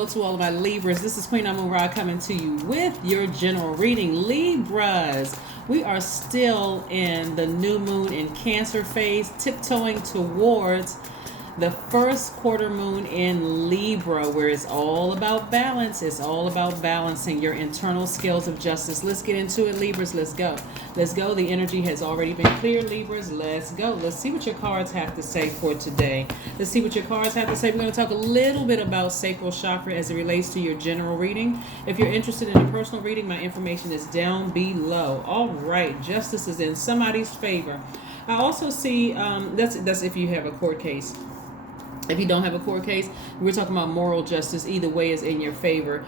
hello to all of my Libras. This is Queen Amun Ra coming to you with your general reading. Libras, we are still in the new moon in Cancer phase, tiptoeing towards the first quarter moon in Libra, where it's all about balance. It's all about balancing your internal scales of justice. Let's get into it, Libras. Let's go. Let's go. The energy has already been cleared, Libras. Let's go. Let's see what your cards have to say for today. Let's see what your cards have to say. We're going to talk a little bit about sacral chakra as it relates to your general reading. If you're interested in a personal reading, my information is down below. All right. Justice is in somebody's favor. I also see, that's if you have a court case. If you don't have a court case, we're talking about moral justice. Either way is in your favor.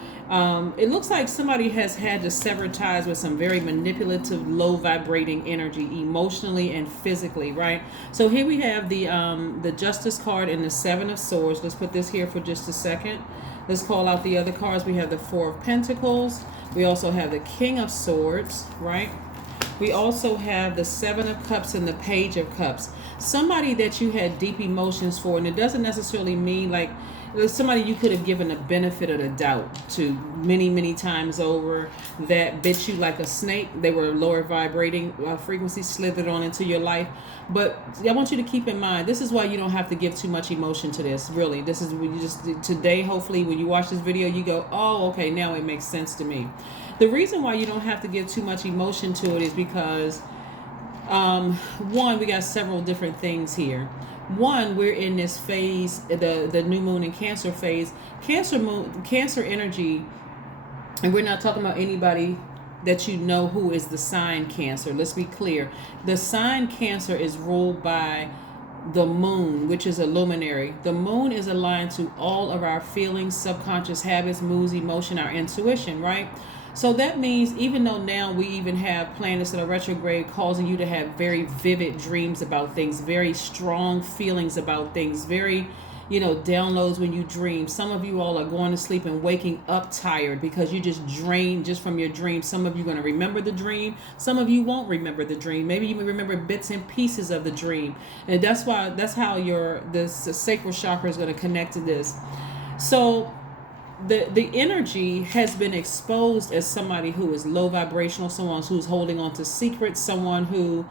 It looks like somebody has had to sever ties with some very manipulative, low vibrating energy, emotionally and physically, right? So here we have the Justice card and the Seven of Swords. Let's put this here for just a second. Let's call out the other cards. We have the Four of Pentacles. We also have the King of Swords, right? We also have the Seven of Cups and the Page of Cups. Somebody that you had deep emotions for, and it doesn't necessarily mean like somebody you could have given a benefit of the doubt to many times over, that bit you like a snake. They were lower vibrating frequency, slithered on into your life. But I want you to keep in mind, this is why you don't have to give too much emotion to this. Really, this is when you just today, hopefully when you watch this video, you go, oh, okay, now it makes sense to me. The reason why you don't have to give too much emotion to it is because one, we got several different things here. One, we're in this phase, the new moon in Cancer phase. Cancer energy, and we're not talking about anybody that you know who is the sign Cancer. Let's be clear. The sign Cancer is ruled by the moon, which is a luminary. The moon is aligned to all of our feelings, subconscious habits, moods, emotion, our intuition, right? So that means even though now we even have planets that are retrograde causing you to have very vivid dreams about things, very strong feelings about things, very, downloads when you dream. Some of you all are going to sleep and waking up tired because you just drained just from your dream. Some of you are going to remember the dream. Some of you won't remember the dream. Maybe you may remember bits and pieces of the dream. And that's how this sacral chakra is going to connect to this. So the energy has been exposed as somebody who is low vibrational, someone who's holding on to secrets, someone who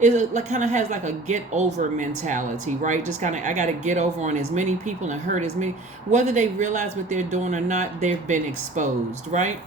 is kind of has like a get over mentality, right? Just kind of, I got to get over on as many people and hurt as many, whether they realize what they're doing or not, they've been exposed, right?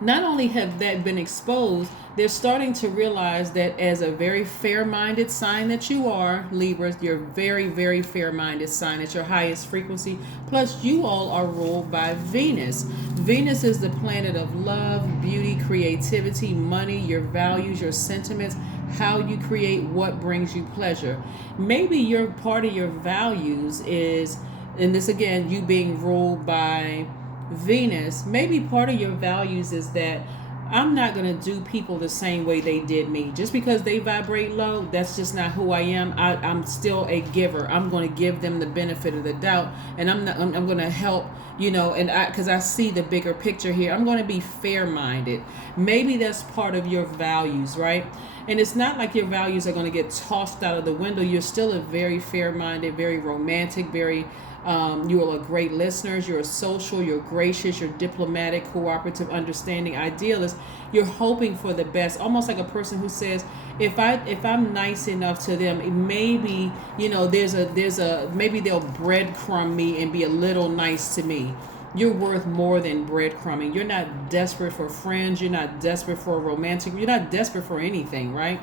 Not only have that been exposed, they're starting to realize that as a very fair-minded sign that you are, Libras, you're very, very fair-minded sign at your highest frequency. Plus, you all are ruled by Venus. Venus is the planet of love, beauty, creativity, money, your values, your sentiments, how you create what brings you pleasure. Maybe your part of your values is, and this again, you being ruled by Venus, maybe part of your values is that I'm not going to do people the same way they did me. Just because they vibrate low, that's just not who I am. I'm still a giver. I'm going to give them the benefit of the doubt, and I'm going to help, and because I see the bigger picture here. I'm going to be fair-minded. Maybe that's part of your values, right? And it's not like your values are going to get tossed out of the window. You're still a very fair-minded, very romantic, very you all are great listeners. You're social, you're gracious, you're diplomatic, cooperative, understanding, idealist. You're hoping for the best, almost like a person who says, if I'm nice enough to them, maybe there's a maybe they'll breadcrumb me and be a little nice to me. You're worth more than breadcrumbing. You're not desperate for friends. You're not desperate for a romantic. You're not desperate for anything, right?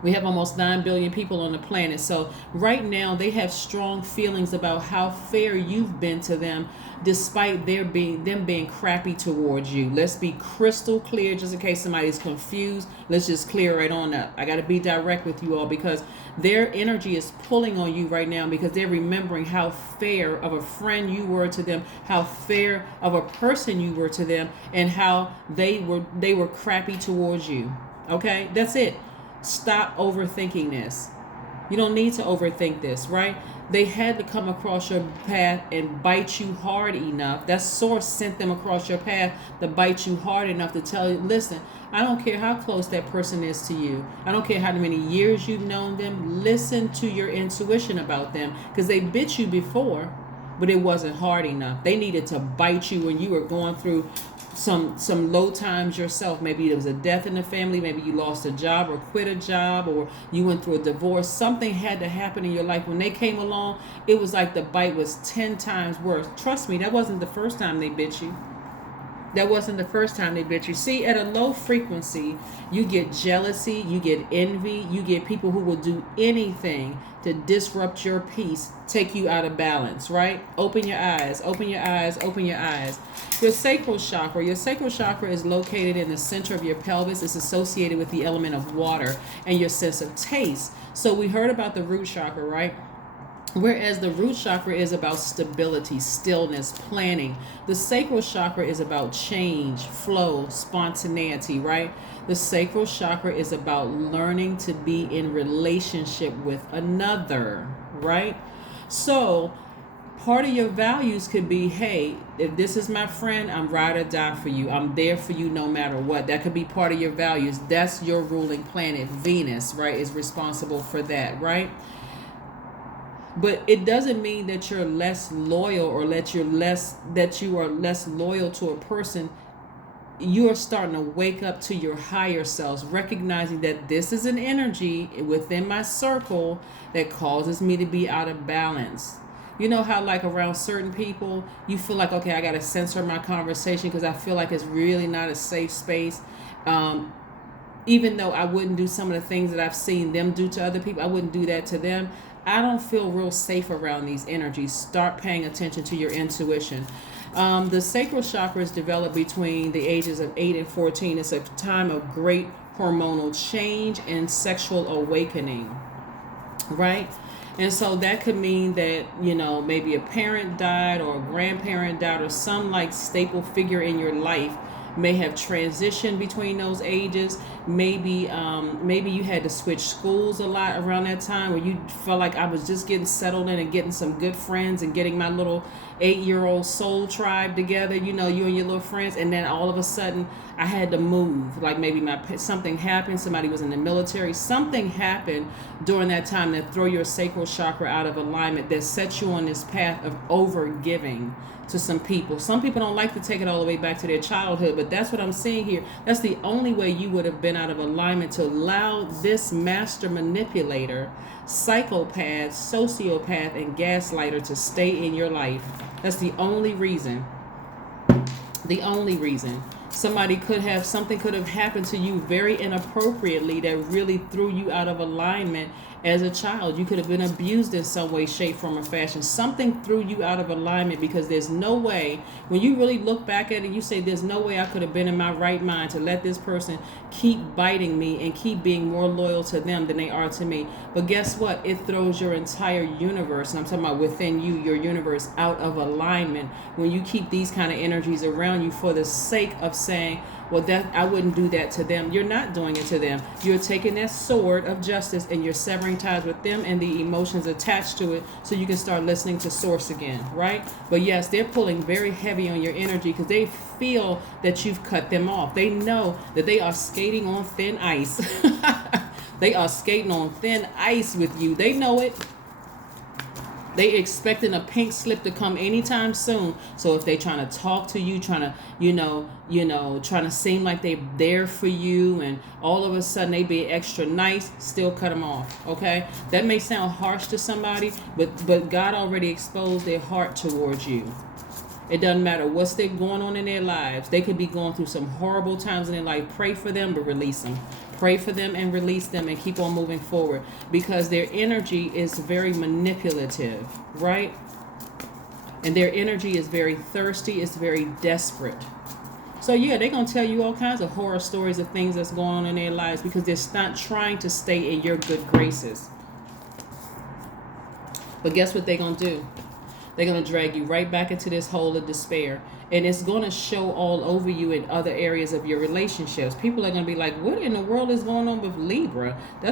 We have almost 9 billion people on the planet. So right now they have strong feelings about how fair you've been to them, despite them being crappy towards you. Let's be crystal clear, just in case somebody's confused. Let's just clear right on up. I got to be direct with you all because their energy is pulling on you right now because they're remembering how fair of a friend you were to them, how fair of a person you were to them, and how they were crappy towards you. Okay, that's it. Stop overthinking this. You don't need to overthink this, right? They had to come across your path and bite you hard enough. That source sent them across your path to bite you hard enough to tell you, listen, I don't care how close that person is to you. I don't care how many years you've known them. Listen to your intuition about them because they bit you before. but it wasn't hard enough. They needed to bite you when you were going through some low times yourself. Maybe there was a death in the family, maybe you lost a job or quit a job, or you went through a divorce. Something had to happen in your life. When they came along, it was like the bite was 10 times worse. Trust me, that wasn't the first time they bit you. That wasn't the first time they bit you. See, at a low frequency, you get jealousy, you get envy, you get people who will do anything to disrupt your peace, take you out of balance, right? Open your eyes, open your eyes, open your eyes. Your sacral chakra is located in the center of your pelvis. It's associated with the element of water and your sense of taste. So we heard about the root chakra, right? Whereas the root chakra is about stability, stillness, planning. The sacral chakra is about change, flow, spontaneity, right? The sacral chakra is about learning to be in relationship with another, right? So part of your values could be, hey, if this is my friend, I'm ride or die for you. I'm there for you no matter what. That could be part of your values. That's your ruling planet. Venus, right, is responsible for that, right? But it doesn't mean that you're less loyal or that you are less loyal to a person. You are starting to wake up to your higher selves, recognizing that this is an energy within my circle that causes me to be out of balance. You know how like around certain people, you feel like, okay, I got to censor my conversation because I feel like it's really not a safe space. Even though I wouldn't do some of the things that I've seen them do to other people, I wouldn't do that to them. I don't feel real safe around these energies. Start paying attention to your intuition. The sacral chakra is developed between the ages of 8 and 14. It's a time of great hormonal change and sexual awakening, right? And so that could mean that, you know, maybe a parent died or a grandparent died or some like staple figure in your life may have transitioned between those ages. Maybe you had to switch schools a lot around that time, where you felt like I was just getting settled in and getting some good friends and getting my little 8-year-old soul tribe together, you know, you and your little friends, and then all of a sudden I had to move. Like maybe something happened, somebody was in the military, something happened during that time that throw your sacral chakra out of alignment, that sets you on this path of over giving to some people. Some people don't like to take it all the way back to their childhood, but that's what I'm seeing here. That's the only way you would have been out of alignment, to allow this master manipulator, psychopath, sociopath, and gaslighter to stay in your life. That's the only reason. The only reason. Something could have happened to you very inappropriately that really threw you out of alignment as a child. You could have been abused in some way, shape, form, or fashion. Something threw you out of alignment, because there's no way, when you really look back at it, you say, there's no way I could have been in my right mind to let this person keep biting me and keep being more loyal to them than they are to me. But guess what? It throws your entire universe, and I'm talking about within you, your universe, out of alignment when you keep these kind of energies around you for the sake of saying, well, that I wouldn't do that to them. You're not doing it to them. You're taking that sword of justice and you're severing ties with them and the emotions attached to it, so you can start listening to source again, right? But yes, they're pulling very heavy on your energy because they feel that you've cut them off. They know that they are skating on thin ice. They are skating on thin ice with you. They know it. They expecting a pink slip to come anytime soon. So if they trying to talk to you, trying to, trying to seem like they're there for you, and all of a sudden they be extra nice, still cut them off. Okay, that may sound harsh to somebody, but God already exposed their heart towards you. It doesn't matter what's going on in their lives. They could be going through some horrible times in their life. Pray for them, but release them. Pray for them and release them, and keep on moving forward, because their energy is very manipulative, right? And their energy is very thirsty. It's very desperate. So yeah, they're going to tell you all kinds of horror stories of things that's going on in their lives, because they're not trying to stay in your good graces. But guess what they're going to do? They're going to drag you right back into this hole of despair. And it's going to show all over you in other areas of your relationships. People are going to be like, what in the world is going on with Libra? They're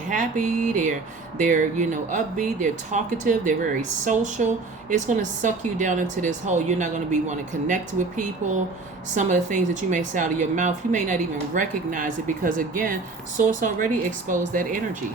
happy. They're upbeat. They're talkative. They're very social. It's going to suck you down into this hole. You're not going to be want to connect with people. Some of the things that you may say out of your mouth, you may not even recognize it, because again, Source already exposed that energy.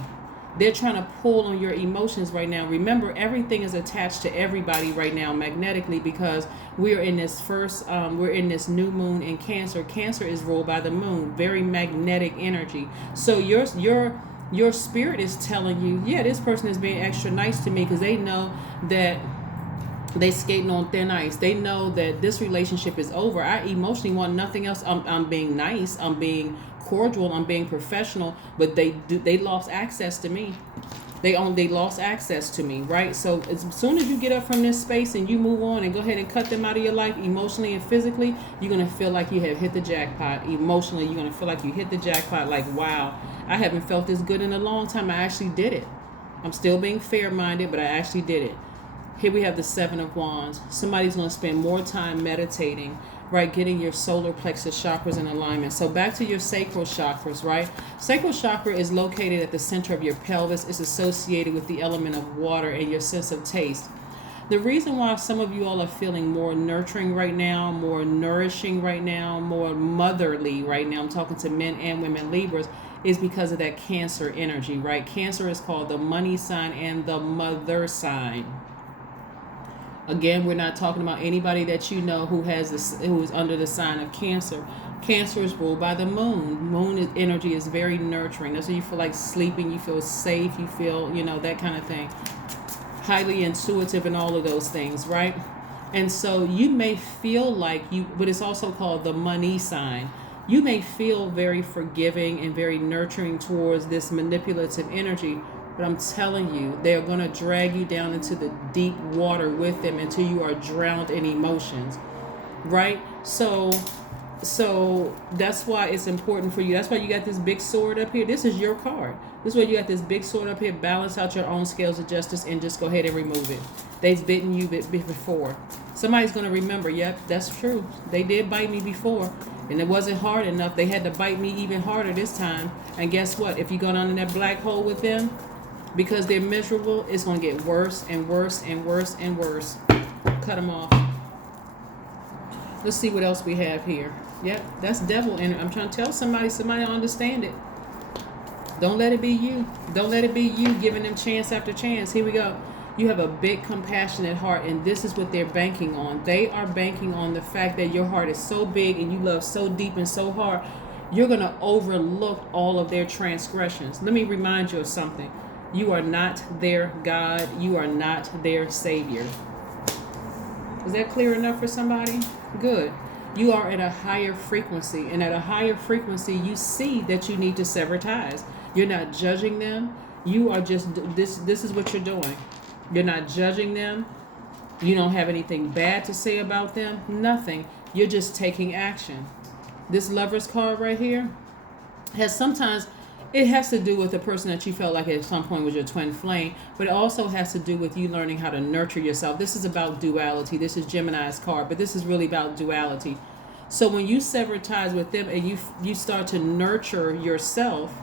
They're trying to pull on your emotions right now. Remember, everything is attached to everybody right now magnetically, because we're in this we're in this new moon in Cancer. Cancer is ruled by the moon, very magnetic energy. So your spirit is telling you, yeah, this person is being extra nice to me, because they know that they skating on thin ice. They know that this relationship is over. I emotionally want nothing else. I'm being nice. I'm being cordial. I'm being professional. But they lost access to me. They lost access to me, right? So as soon as you get up from this space and you move on and go ahead and cut them out of your life emotionally and physically, you're gonna feel like you have hit the jackpot. Emotionally, you're gonna feel like you hit the jackpot. Like, wow, I haven't felt this good in a long time. I actually did it. I'm still being fair-minded, but I actually did it. Here we have the Seven of Wands. Somebody's going to spend more time meditating, right? Getting your solar plexus chakras in alignment. So back to your sacral chakras, right? Sacral chakra is located at the center of your pelvis. It's associated with the element of water and your sense of taste. The reason why some of you all are feeling more nurturing right now, more nourishing right now, more motherly right now, I'm talking to men and women Libras, is because of that Cancer energy, right? Cancer is called the money sign and the mother sign. Again, we're not talking about anybody that you know who is under the sign of Cancer. Cancer is ruled by the moon. Moon energy is very nurturing. That's why you feel like sleeping. You feel safe. You feel, that kind of thing. Highly intuitive and all of those things, right? And so you may feel like but it's also called the money sign. You may feel very forgiving and very nurturing towards this manipulative energy. But I'm telling you, they're going to drag you down into the deep water with them until you are drowned in emotions, right? So that's why it's important for you. That's why you got this big sword up here. This is your card. This is why you got this big sword up here. Balance out your own scales of justice and just go ahead and remove it. They've bitten you before. Somebody's going to remember, yep, that's true. They did bite me before, and it wasn't hard enough. They had to bite me even harder this time. And guess what? If you go down in that black hole with them, because they're miserable, it's going to get worse and worse and worse and worse. Cut them off. Let's see what else we have here. Yep, that's devil energy. I'm trying to tell somebody will understand it. Don't let it be you. Don't let it be you giving them chance after chance. Here we go. You have a big, compassionate heart, and this is what they're banking on. They are banking on the fact that your heart is so big and you love so deep and so hard, you're going to overlook all of their transgressions. Let me remind you of something. You are not their God. You are not their Savior. Is that clear enough for somebody? Good. You are at a higher frequency. And at a higher frequency, you see that you need to sever ties. You're not judging them. You are just, this is what you're doing. You're not judging them. You don't have anything bad to say about them. Nothing. You're just taking action. This Lover's card right here it has to do with the person that you felt like at some point was your twin flame, but it also has to do with you learning how to nurture yourself. This is about duality. This is Gemini's card, but this is really about duality. So when you sever ties with them and you start to nurture yourself,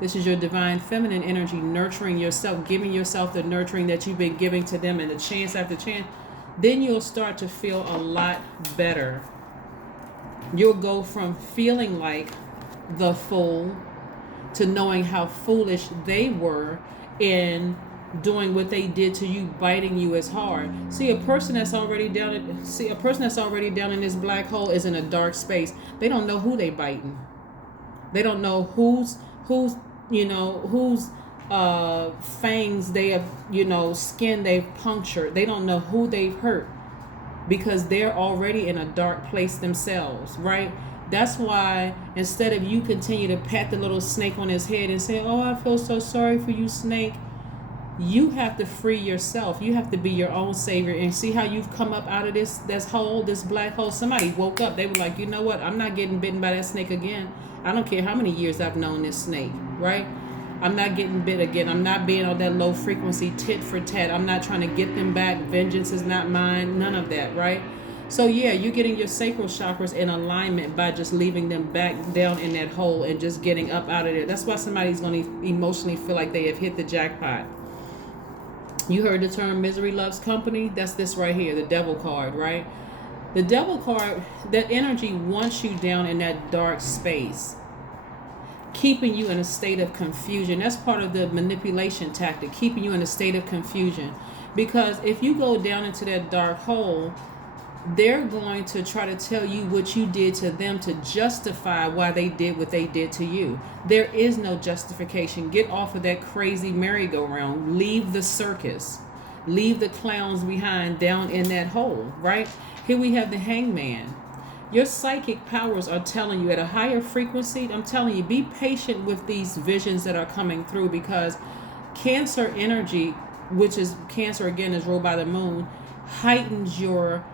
this is your divine feminine energy, nurturing yourself, giving yourself the nurturing that you've been giving to them, and the chance after chance, then you'll start to feel a lot better. You'll go from feeling like the fool to knowing how foolish they were in doing what they did to you, biting you as hard. See, a person that's already down in this black hole is in a dark space. They don't know who they biting. They don't know whose fangs they have, skin they've punctured. They don't know who they've hurt, because they're already in a dark place themselves, right? That's why instead of you continue to pat the little snake on his head and say, oh, I feel so sorry for you, snake, you have to free yourself. You have to be your own savior. And see how you've come up out of this black hole. Somebody woke up. They were like, you know what? I'm not getting bitten by that snake again. I don't care how many years I've known this snake, right? I'm not getting bit again. I'm not being on that low frequency tit for tat. I'm not trying to get them back. Vengeance is not mine. None of that, right? So yeah, you're getting your sacral chakras in alignment by just leaving them back down in that hole and just getting up out of there. That's why somebody's going to emotionally feel like they have hit the jackpot. You heard the term misery loves company? That's this right here, the devil card, right? The devil card, that energy wants you down in that dark space. keeping you in a state of confusion. That's part of the manipulation tactic, keeping you in a state of confusion. Because if you go down into that dark hole, they're going to try to tell you what you did to them to justify why they did what they did to you. There is no justification. Get off of that crazy merry-go-round. Leave the circus. Leave the clowns behind down in that hole, right? Here we have the Hangman. Your psychic powers are telling you at a higher frequency. I'm telling you, be patient with these visions that are coming through, because Cancer energy, which is Cancer again is ruled by the moon, heightens your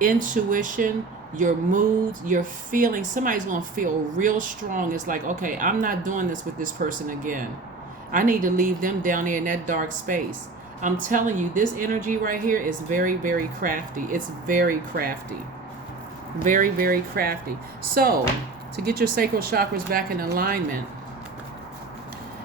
intuition, your moods, your feelings. Somebody's going to feel real strong. It's like, okay, I'm not doing this with this person again. I need to leave them down there in that dark space. I'm telling you, this energy right here is very, very crafty. It's very crafty. Very, very crafty. So, to get your sacral chakras back in alignment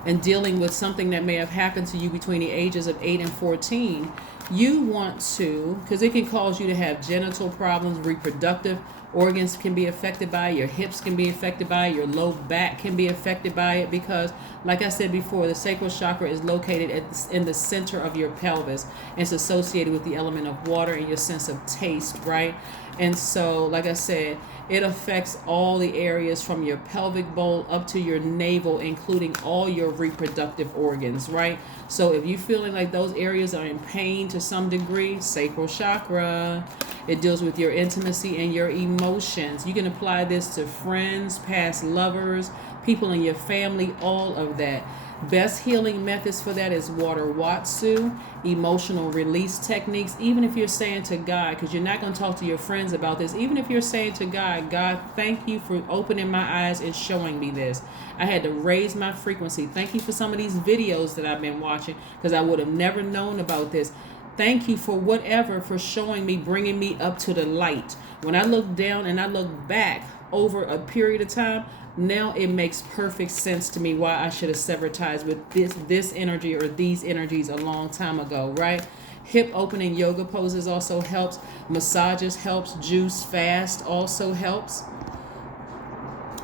and dealing with something that may have happened to you between the ages of 8 and 14, you want to, because it can cause you to have genital problems, reproductive organs can be affected by it, your hips can be affected by it, your low back can be affected by it, because like I said before, the sacral chakra is located in the center of your pelvis, and it's associated with the element of water and your sense of taste, right? And so, like I said, it affects all the areas from your pelvic bowl up to your navel, including all your reproductive organs, right? So if you're feeling like those areas are in pain to some degree, sacral chakra. It deals with your intimacy and your emotions. You can apply this to friends, past lovers, people in your family, all of that. Best healing methods for that is water watsu, emotional release techniques. Even if you're saying to God, because you're not going to talk to your friends about this, even if you're saying to God, God, thank you for opening my eyes and showing me this. I had to raise my frequency. Thank you for some of these videos that I've been watching, because I would have never known about this. Thank you for whatever, for showing me, bringing me up to the light. When I look down and I look back over a period of time, now it makes perfect sense to me why I should have severed ties with this energy or these energies a long time ago, right? Hip opening yoga poses also helps. Massages helps. Juice fast also helps.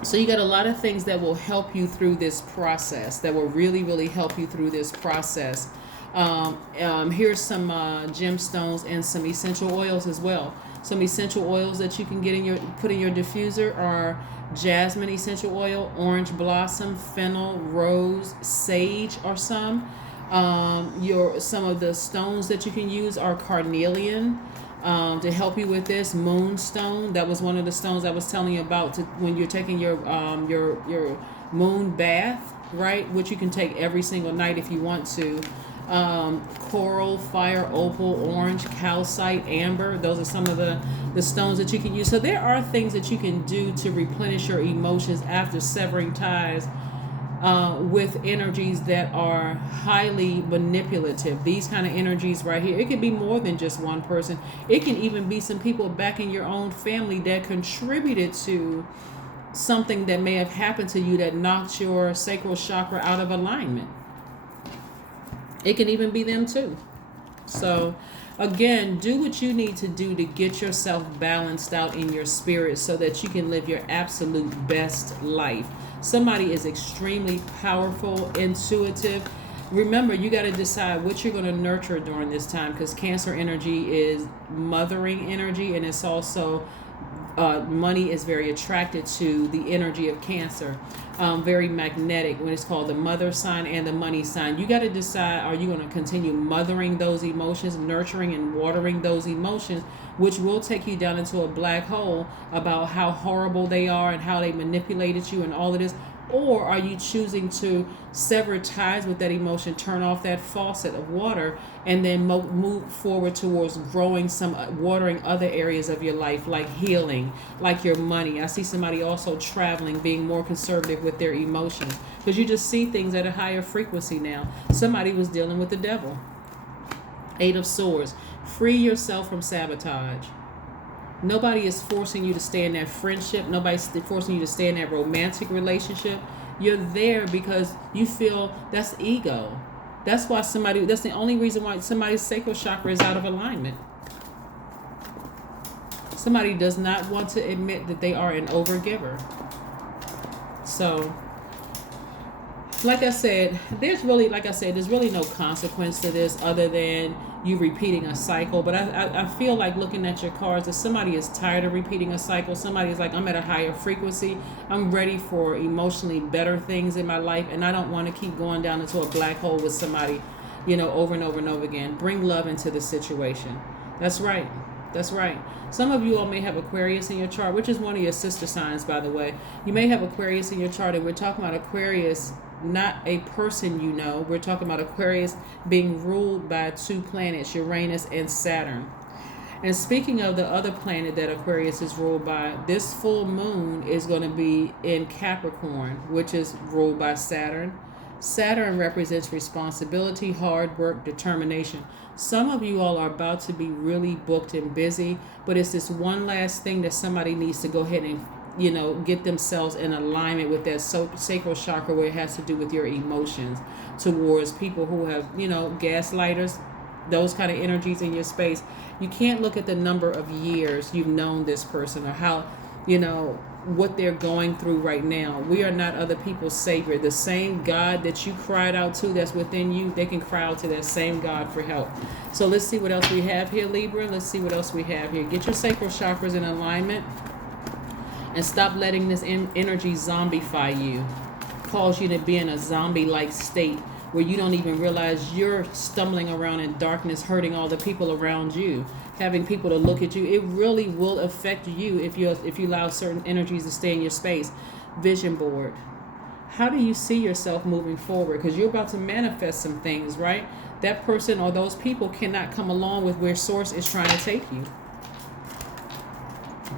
So you got a lot of things that will help you through this process, that will really, really help you through this process. Here's some gemstones and some essential oils as well. Some essential oils that you can get put in your diffuser are jasmine essential oil, orange blossom, fennel, rose, sage are some. Some of the stones that you can use are carnelian to help you with this. Moonstone, that was one of the stones I was telling you about when you're taking your moon bath, right? Which you can take every single night if you want to. Coral, fire, opal, orange, calcite, amber. Those are some of the stones that you can use. So there are things that you can do to replenish your emotions after severing ties with energies that are highly manipulative. These kind of energies right here, it could be more than just one person. It can even be some people back in your own family that contributed to something that may have happened to you that knocked your sacral chakra out of alignment. It can even be them too. So again, do what you need to do to get yourself balanced out in your spirit so that you can live your absolute best life. Somebody is extremely powerful, intuitive. Remember, you got to decide what you're going to nurture during this time, because Cancer energy is mothering energy, and it's also money is very attracted to the energy of Cancer. Very magnetic when it's called the mother sign and the money sign. You got to decide, are you going to continue mothering those emotions, nurturing and watering those emotions, which will take you down into a black hole about how horrible they are and how they manipulated you and all of this? Or are you choosing to sever ties with that emotion, turn off that faucet of water, and then move forward towards growing watering other areas of your life, like healing, like your money? I see somebody also traveling, being more conservative with their emotions, because you just see things at a higher frequency now. Somebody was dealing with the devil. 8 of Swords. Free yourself from sabotage. Nobody is forcing you to stay in that friendship. Nobody's forcing you to stay in that romantic relationship. You're there because you feel that's ego. That's the only reason why somebody's sacral chakra is out of alignment. Somebody does not want to admit that they are an overgiver. So Like I said, there's really no consequence to this other than you repeating a cycle. But I feel like looking at your cards, if somebody is tired of repeating a cycle, somebody is like, I'm at a higher frequency, I'm ready for emotionally better things in my life, and I don't want to keep going down into a black hole with somebody, over and over and over again. Bring love into the situation. That's right. That's right. Some of you all may have Aquarius in your chart, which is one of your sister signs, by the way. You may have Aquarius in your chart, and we're talking about Aquarius, not a person you know. We're talking about Aquarius being ruled by two planets, Uranus and Saturn. And speaking of the other planet that Aquarius is ruled by, this full moon is going to be in Capricorn, which is ruled by Saturn. Saturn represents responsibility, hard work, determination. Some of you all are about to be really booked and busy, but it's this one last thing that somebody needs to go ahead and get themselves in alignment with that sacral chakra, where it has to do with your emotions towards people who have, gaslighters, those kind of energies in your space. You can't look at the number of years you've known this person or how, what they're going through right now. We are not other people's savior. The same God that you cried out to that's within you, they can cry out to that same God for help. So let's see what else we have here, Libra. Let's see what else we have here. Get your sacral chakras in alignment and stop letting this energy zombify you, cause you to be in a zombie-like state where you don't even realize you're stumbling around in darkness, hurting all the people around you, having people to look at you. It really will affect you if you allow certain energies to stay in your space. Vision board. How do you see yourself moving forward? Because you're about to manifest some things, right? That person or those people cannot come along with where Source is trying to take you.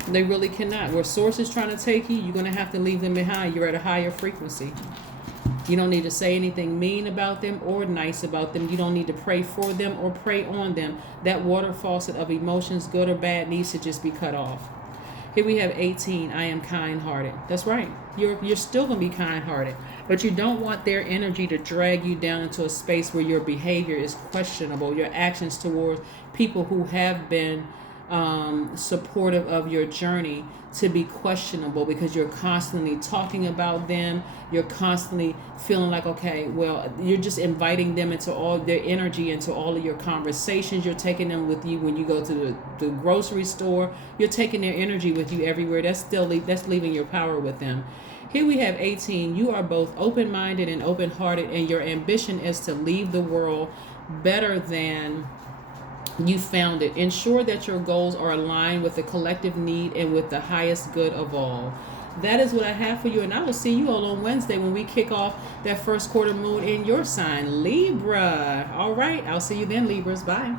They really cannot. Where Source is trying to take you, you're going to have to leave them behind. You're at a higher frequency. You don't need to say anything mean about them or nice about them. You don't need to pray for them or pray on them. That water faucet of emotions, good or bad, needs to just be cut off. Here we have 18. I am kind-hearted. That's right. You're still going to be kind-hearted. But you don't want their energy to drag you down into a space where your behavior is questionable. Your actions towards people who have been supportive of your journey to be questionable, because you're constantly talking about them. You're constantly feeling like, okay, well, you're just inviting them into all their energy, into all of your conversations. You're taking them with you when you go to the grocery store. You're taking their energy with you everywhere. That's leaving your power with them. Here we have 18. You are both open-minded and open-hearted, and your ambition is to leave the world better than you found it. Ensure that your goals are aligned with the collective need and with the highest good of all. That is what I have for you, and I will see you all on Wednesday when we kick off that first quarter moon in your sign, Libra. All right, I'll see you then, Libras. Bye.